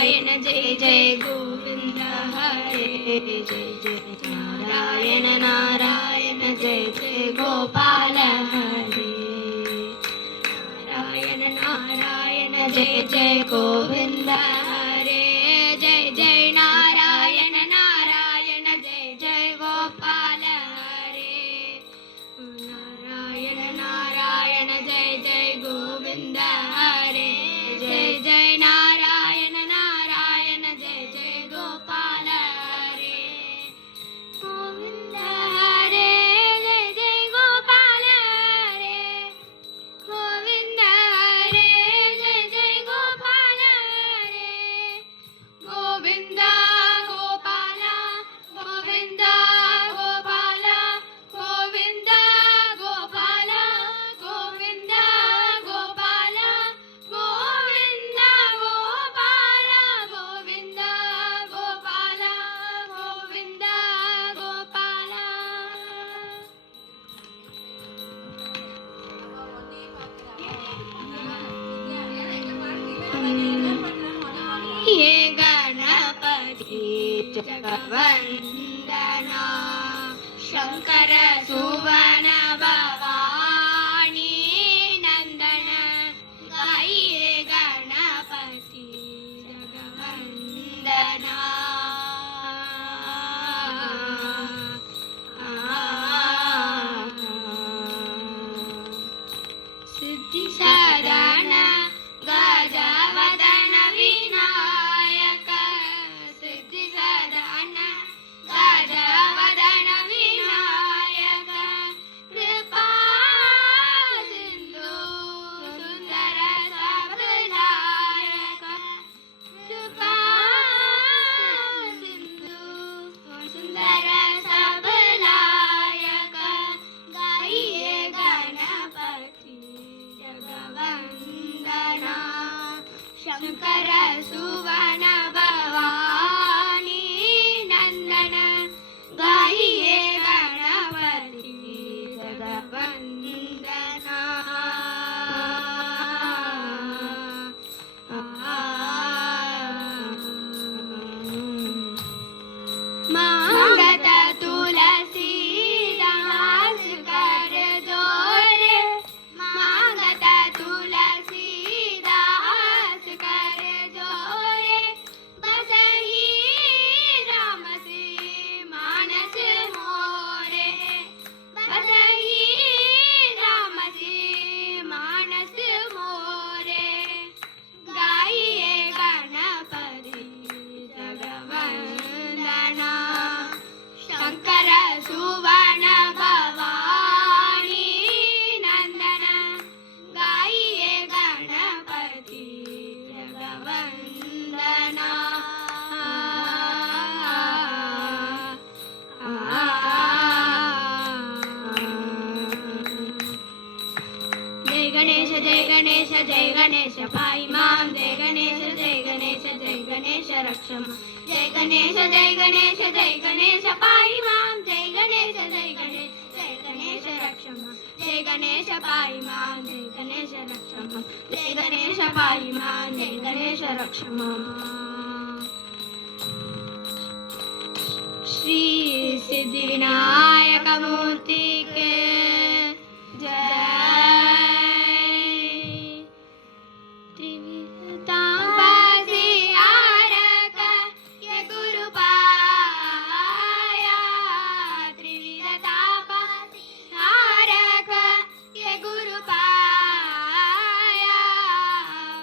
नारायण जय जय गोविंद हरे जय जय नारायण नारायण जय जय गोपाल हरे नारायण नारायण जय जय गोविंद हरे जय जय नारायण नारायण जय जय गोपाल हरे नारायण नारायण जय जय गोविंद हरे जय जय नारायण नारायण जय जय गोपाल हरे गोविंद हरे जय जय गोपाल हरे गोविंद हरे जय जय गोपाल हरे गोविंद गोपाल गोविंद गोपाल गोविंद गोपाल गोविंद गोपाल गोविंद गोपाल गोविंद गोपाल गोविंद गोपाल ये गणपति जगवंदना शंकर सुवन भवानी नंदन गाइए गणपति जगवंदना सिद्धि साधन गजवदन विनायक सिद्धि साधन गजवदन विनायक कृपा सिंधु सुंदर सबलायक कृपा सिंधु सुंदर सबलायक गाइए गणपति जगवंदना शंकर सुवन भवानी नंदन गाइए गणपति जगवंदना मांगत तुलसीदास कर जोरे मांगत तुलसीदास कर जोरे बसही राम से मानस मोरे बसही राम से मानस मोरे गाइए गणपति जगवंदना शंकर सुवन भवानी नंदन गाइए गणपति जगवंदना जय गणेश जय गणेश जय गणेश पाहि मां जय गणेश रक्ष मां जय गणेश जय गणेश पाहि मां जय गणेश रक्ष मां जय गणेश पाहि मां जय गणेश रक्ष मां जय गणेश पाहि मां जय गणेश रक्ष मां श्री सिद्धि विनायक मूर्ति के जय त्रिविधतांबासी आरक ये गुरु पाया त्रिविधतांबासी आरक ये गुरु पाया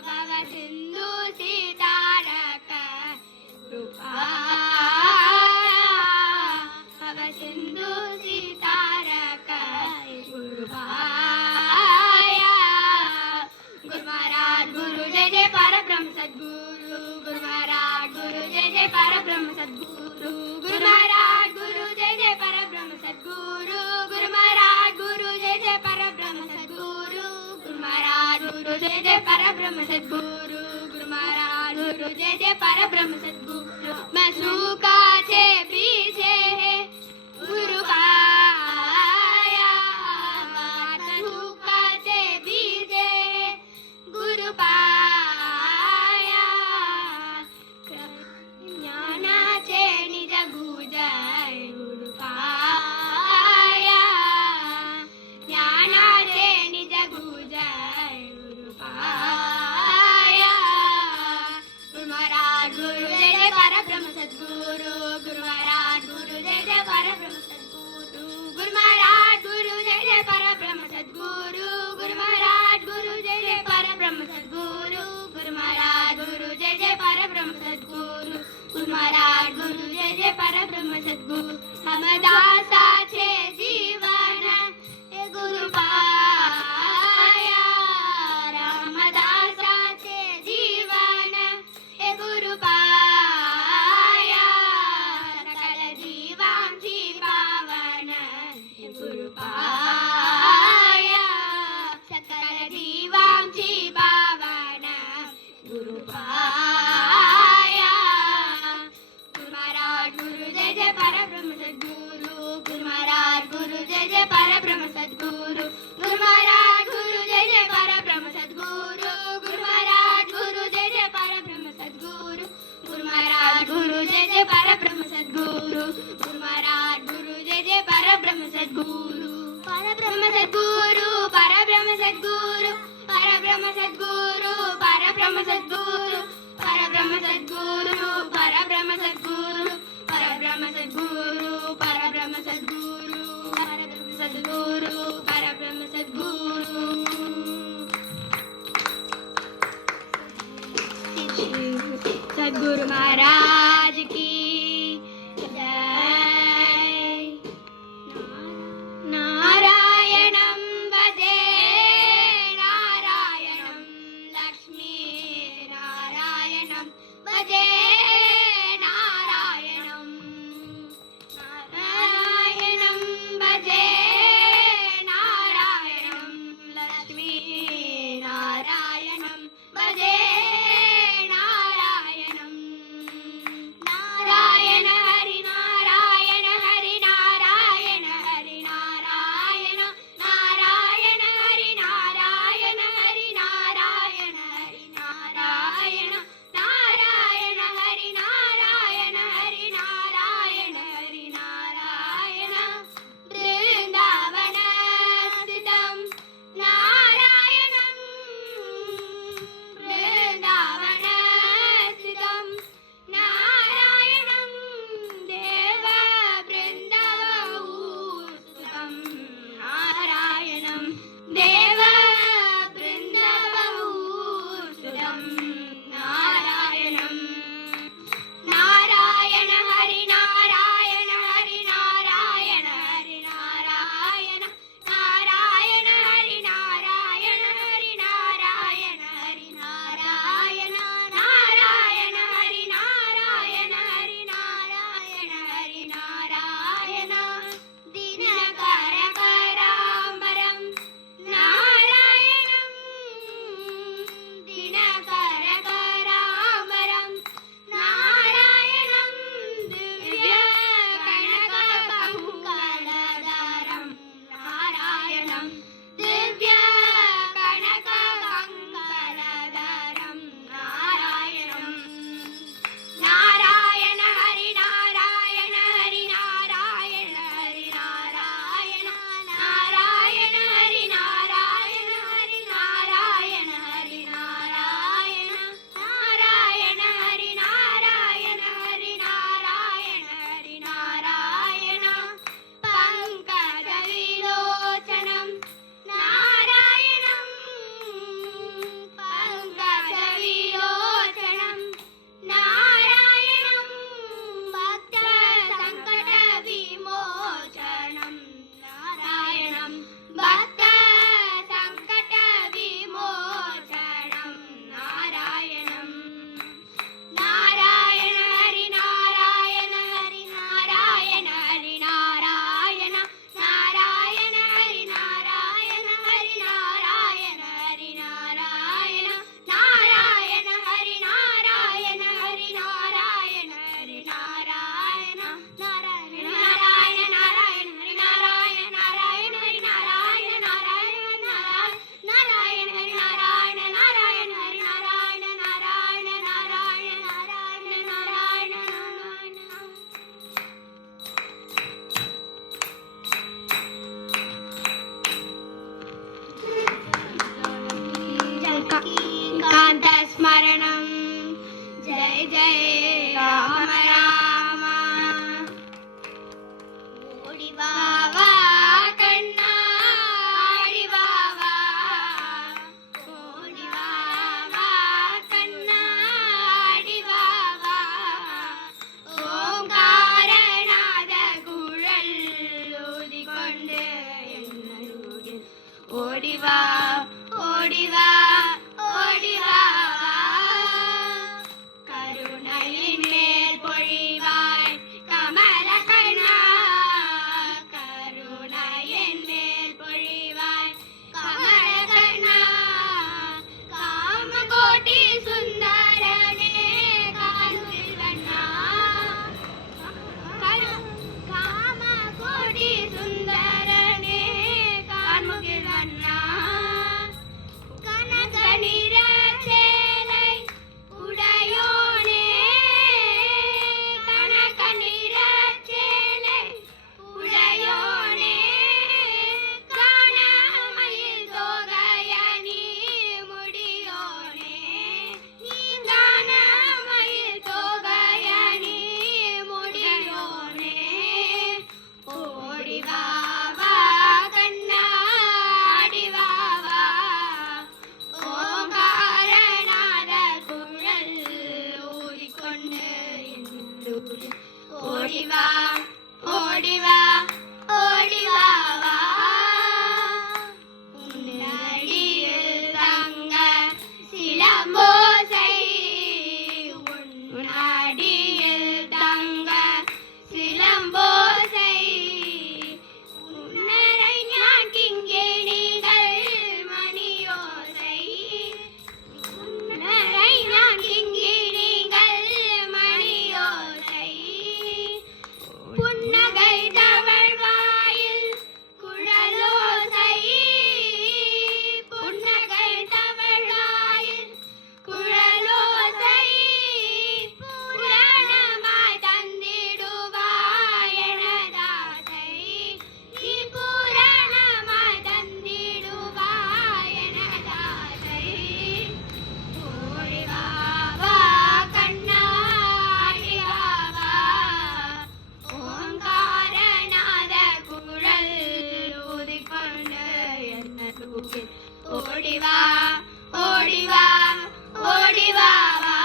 भव सिंधु सीतारक कृपाया भव सिंधु सीतारक कृपाया गुरु महाराज गुरु जय जय परब्रह्म सद्गुरु गुरु महाराज गुरु जय जय परब्रह्म सद्गुरु गुरु महाराज गुरु जय जय परब्रह्म सद्गुरु गुरु महाराज गुरु जय जय परब्रह्म सद्गुरु गुरु महाराज गुरु जय जय परब्रह्म सद्गुरु गुरु महाराज गुरु जय जय परब्रह्म सद्गुरु मैं सूखा छे पीछे गुरु पाया सूखा छे पीछे गुरु पाया गुरु जय जय परब्रह्म सद्गुरु गुरु महाराज गुरु जय जय परब्रह्म सद्गुरु गुरु महाराज गुरु जय जय परब्रह्म सद्गुरु गुरु महाराज गुरु जय जय परब्रह्म सद्गुरु गुरु महाराज गुरु जय जय परब्रह्म सद्गुरु गुरु महाराज गुरु जय जय परब्रह्म सद्गुरु हमदासाचे जीवन हे गुरु पाया रामदासाचे जीवन हे गुरु पाया सकल जीवांची पावन हे गुरु पाया सकल जीवांची पावन गुरु पाया गुरु महाराज गुरु जय जय परब्रह्म सद्गुरु गुरु महाराज गुरु जय जय परब्रह्म सद्गुरु गुरु महाराज गुरु जय जय परब्रह्म सद्गुरु गुरु महाराज गुरु जय जय परब्रह्म सद्गुरु गुरु महाराज गुरु जय जय परब्रह्म सद्गुरु गुरु महाराज गुरु जय जय परब्रह्म सद्गुरु परब्रह्म सद्गुरु परब्रह्म सद्गुरु परब्रह्म सद्गुरु परब्रह्म सद्गुरु परब्रह्म सद्गुरु परब्रह्म सद्गुरु परब्रह्म सद्गुरु परब्रह्म सद्गुरु परब्रह्म सद्गुरु परब्रह्म सद्गुरु सद्गुरु महाराज की जय नारायणं भजे नारायणं लक्ष्मी नारायणं भजे नारायणं नारायणं भजे नारायणं लक्ष्मी नारायणं भजे नारायणं जय राम राम ओडी वावा कन्ना आडी वावा ओडी वावा कन्ना आडी वावा ओंकारनाद कुழல் ஊதிக்கொண்டு என்னருகில் ஓடி வா ஓடி வா ஓடி வா கருணையின் மேல் பொழிவாய் கமல கண்ணா கருணையின் மேல் பொழிவாய் கமல கண்ணா காமகோட்டி சுந்தரனே கால்முகில் வண்ணா காமகோட்டி சுந்தரனே கால்முகில் வண்ணா கனக நிற சேலை உடையோனே கனக நிற சேலை உடையோனே காணமயில் தோகையணி முடியோனே நீ காணமயில் தோகையணி முடியோனே ஓடி வா வா கண்ணா ஆடி வா வா ஓங்காரநாத குழல் ஊதிக்கொண்டு என்னருகில் ஓடி வா ஓடி வா ஓடி வா வா உன்னடியில் தங்க சிலம்போசை உன்னடியில் தங்க சிலம்போசை உன்னரை ஞான் கிங்கிணிகள் மணியோசை உன்னரை ஞான் கிங்கிணிகள் மணியோசை புன்னகை தவழ்வாயில் குழலோசை புன்னகை தவழ்வாயில் குழலோசை புராணமாய் தந்திடுவாய் எனதாசை நீ புராணமாய் தந்திடுவாய் எனதாசை ஓடி வா வா கண்ணா ஆடி வா வா ஓங்காரநாத குழல் ஊதிக்கொண்டு என்னருகில் ஓடி வா ஓடி வா ஓடி வா வா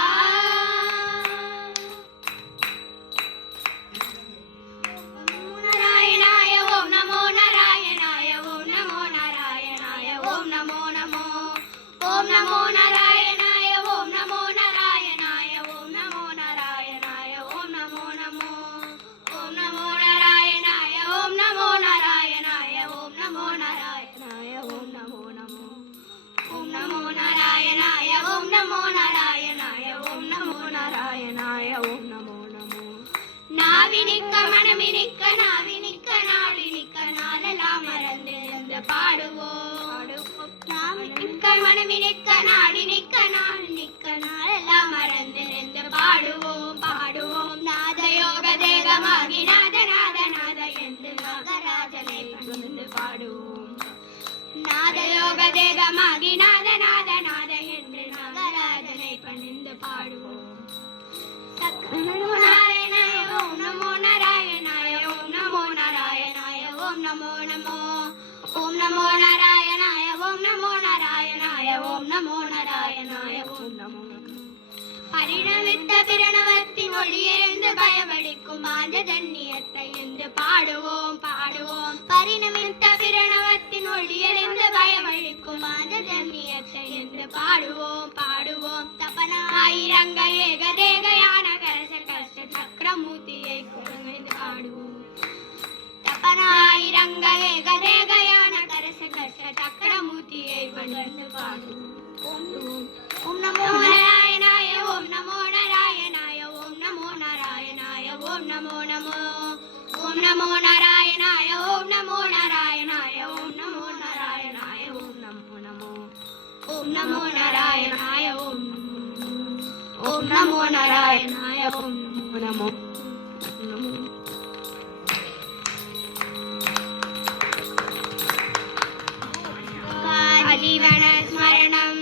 நாராயணாய ஓம் நமோ நாராயணாய ஓம் நமோ நாராயணாய ஓம் நமோ நமோ ஓம் நமோ நாராயணாய ஓம் நமோ நாராயணாய ஓம் நமோ நாராயணாய ஓம் நமோ நமோ ஓம் நமோ நாராயணாய ஓம் நமோ நாராயணாய ஓம் நமோ நாராயணாய ஓம் நமோ நமோ ஓம் நமோ நாராயணாய ஓம் நமோ நாராயணாய ஓம் நமோ நாராயணாய ஓம் நமோ நமோ நாவினிக்க மனமினிக்க நாவினிக்க நாளினிக்க நாளெல்லாம் மறந்திருந்து பாடுவோம் நாவினிக்க மனமினிக்க நாடினிக்க நாளினிக்க நாளெல்லாம் மறந்திருந்து பாடுவோம் பாடுவோம் நாதயோக தேகமாகி நாத நாத நாத என்று நாகராஜனை பணிந்து பாடுவோம் நாதயோக தேகமாகி நாத நாத நாத என்று நாகராஜனை பணிந்து பாடுவோம் நாராயணாய ஓம் நமோ நாராயணாய ஓம் நமோ நாராயணாய ஓம் நமோ நமோ ஓம் நமோ நாராயணாய ஓம் நமோ நாராயணாய ஓம் நமோ நாராயணாய ஓம் நமோ நமோ பரிணமித்த பிரணவத்தின் ஒளியெழுந்து பயமளிக்கும் ஆஞ்ச ஜன்னியத்தை என்று பாடுவோம் பாடுவோம் பரிணமித்த பிரணவத்தின் ஒளியெழுந்து பயமளிக்கும் ஆஞ்ச ஜன்னியத்தை என்று பாடுவோம் பாடுவோம் தபனாயிரங்க ஏகதேகயான கரச கஷ்ட சக்கரமூர்த்தியை குழந்தைந்து பாடுவோம் தபனாயிரங்க ஏகதேகயான கரச கஷ்ட சக்கரமூர்த்தியை பணிந்து பாடுவோம் ஓம் நமோ நாராயணாய ஓம் நமோ நாராயணாய ஓம் நமோ நாராயணாய ஓம் நமோ நமோ ஓம் நமோ நாராயணாய ஓம் நமோ நாராயணாய ஓம் நமோ நாராயணாய ஓம் நமோ நமோ ஓம் நமோ நாராயணாய ஓம் நமோ நாராயணாய ஓம் நமோ நமோ जीवन स्मरणं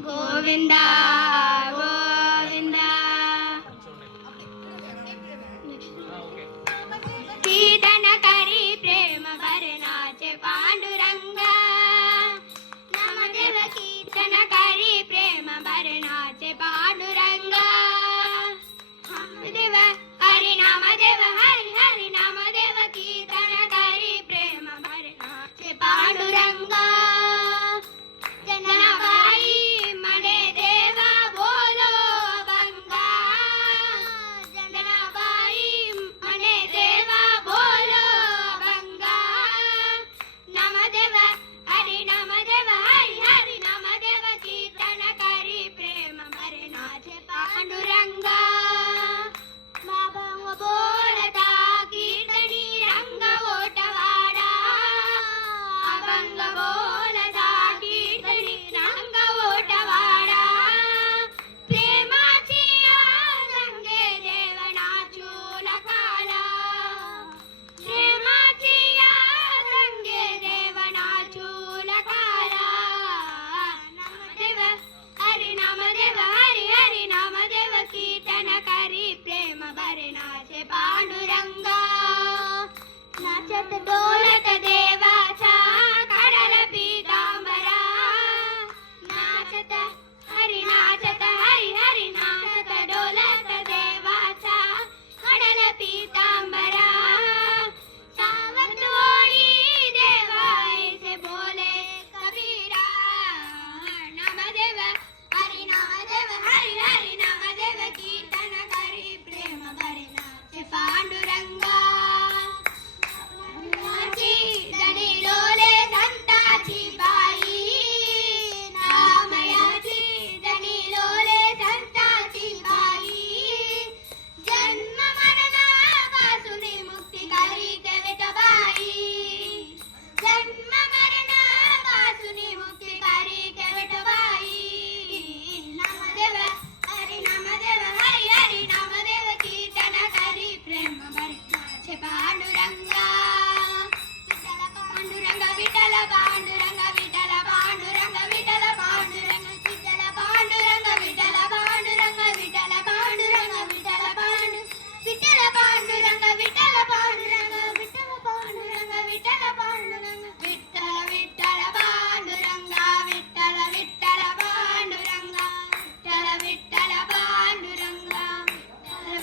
गोविन्द गोविन्द पांडुरंगा बाबा बोलता कीर्तनी रंग ओटवाडा अभंग बोलता कीर्तनी रंग ओटवाडा प्रेमाची रंगे देवनाचू लकाला प्रेमाची रंगे देवनाचू लकाला नामदेव हरि नामदेव हरि हरि नामदेव कीर्तन करी प्रेम भरे नाचे पांडुरंगा नाचत डोलत देवाचा कडल पीतांबरा नाचत हरि हरि नाचत डोलत देवाचा कडल पीतांबरा सावत ओळी देवा ऐसे बोले कबीरा नामदेव हरि हरि नामदेव कीर्तन करी प्रेम भरे नाचे पांडुरंगा नाची जडी डोले संताची बाई नामयाची जडी डोले संताची बाई जन्म मरणापासून मुक्ती करी केवटबाई जन्म मरणापासून मुक्ती करी केवटबाई नामदेव हरि हरि नामदेव कीर्तन करी प्रेम भरे नाचे पांडुरंगा विठ्ठल पांडुरंग विठ्ठल पांडुरंग विठ्ठल पांडुरंग विठ्ठल पांडुरंग विठ्ठल पांडुरंग विठ्ठल पांडुरंग विठ्ठल पांडुरंग विठ्ठल पांडुरंग विठ्ठल पांडुरंग विठ्ठल पांडुरंग विठ्ठल विठ्ठल पांडुरंगा विठ्ठल विठ्ठल पांडुरंगा विठ्ठल विठ्ठल पांडुरंगा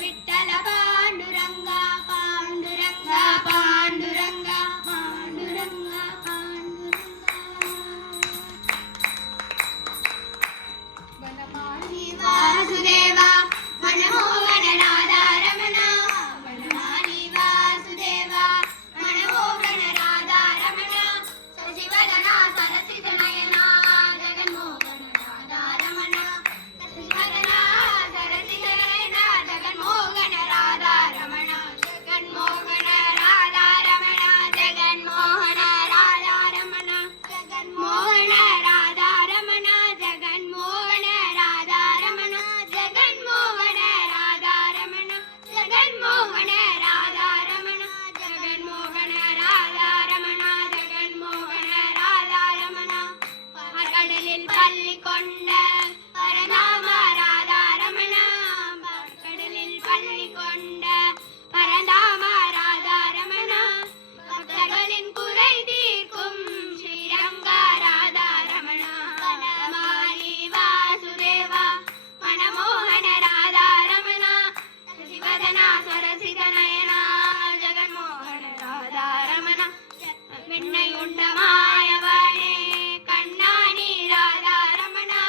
विठ्ठल पांडुरंगा पांडुरंगा पांडुरंगा पांडुरंगा पांडुरंगा वासुदेवा मनमोहन राधा रमणा वनमाली वासुदेवा मनमोहन राधा रमणा शशिवदना सरसिज नयना जगन्मोहन राधा रमणा शशिवदना सरसिज नयना जगन्मोहन राधा रमणा जगन्मोहन राधा रमणा जगन्मोहन राधा रमणा जगन्मोहन राधा रमणा जगन्मोहन राधा रमणा जगन्मोहन राधा रमणा जगन्मोहन राधा रमणा जगन्मोहन राधा रमणा जगन्मोहन राधा रमणा கடலில் பள்ளி கொண்ட பரந்தாம ராதா ரமணா கடலில் பள்ளி கொண்ட பரந்தாம ராதா ரமணா பக்தர்களின் குறை தீர்க்கும் ஸ்ரீரங்கா ராதா ரமணா வனமாலி வாசுதேவா மனமோகன ராதா ரமணா சிவதனா சரசித நயனா ஜெகன்மோகன ராதா ரமணா வெண்ணை உண்ட மாயவனே கண்ணாணி ராதா ரமணா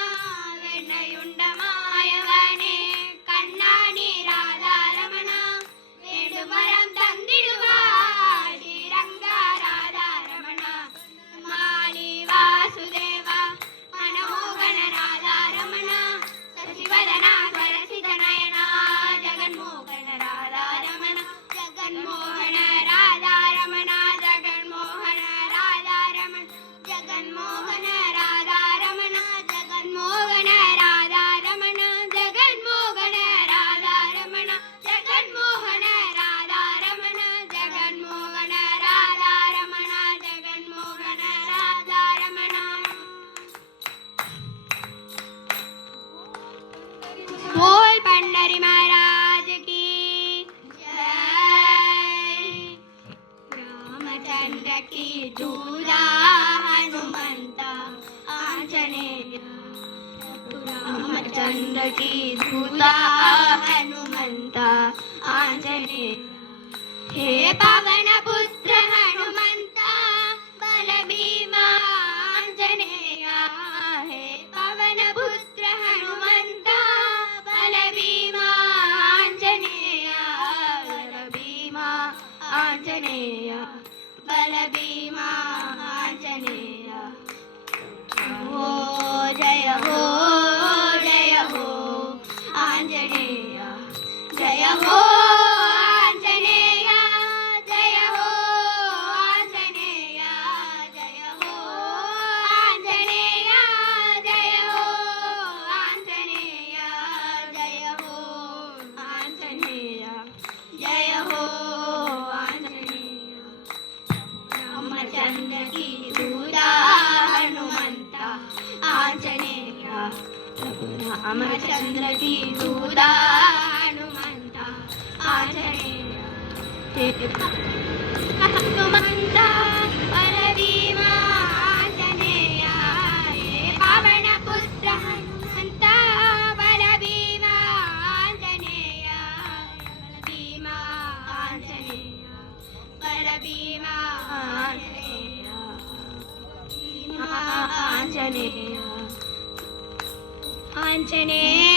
வெண்ணை உண்ட மாயவனே கண்ணாணி ராதா ரமணா வேண்டுமரம் தந்திடுவாய் ஸ்ரீரங்கா ராதா ரமணா மாலி வாசுதேவா மனமோகன ராதா ரமணா சசிவதனா சரசித நயனா ஜெகன்மோகன ராதா ரமணா ஜெகன்மோகன ராதா ரமணா ஜெகன்மோகன ராதா ரமணா ஜெகன்மோகன ராதா ரமணா ஜெகன்மோகன ராதா ரமணா ஜெகன்மோகன ராதா ரமணா ஜெகன்மோகன ராதா ரமணா ஜெகன்மோகன ராதா ரமணா ஜெகன்மோகன ராதா ரமணா बोल पंडरी महाराज की जय रामचंद्र की दूजा हनुमंता आंजनेय रामचंद्र की दूजा हनुमंता आंजनेय हे पवन पुत्र हनुमंता बल भीमा आंजनेया हे पवन पुत्र हनुमंता बल भीमा आंजनेया बल भीमा आंजनेय बल भीमा आंजनेय हो जय हो आंजनेय जय हो आञ्जनेय जय हो आञ्जनेय जय हो आञ्जनेय जय हो आञ्जनेय जय हो आञ्जनेय जय हो आञ्जनेय रामचन्द्र की दूता हनुमन्त आञ्जनेय रामचन्द्र की दूता हनुमन्त आञ्जनेय हनुमन्त बलभीम आञ्जनेय पवनपुत्र हनुमन्त बलभीम आञ्जनेय बलभीम आञ्जनेय बलभीम आञ्जनेय आञ्जनेय आञ्जनेय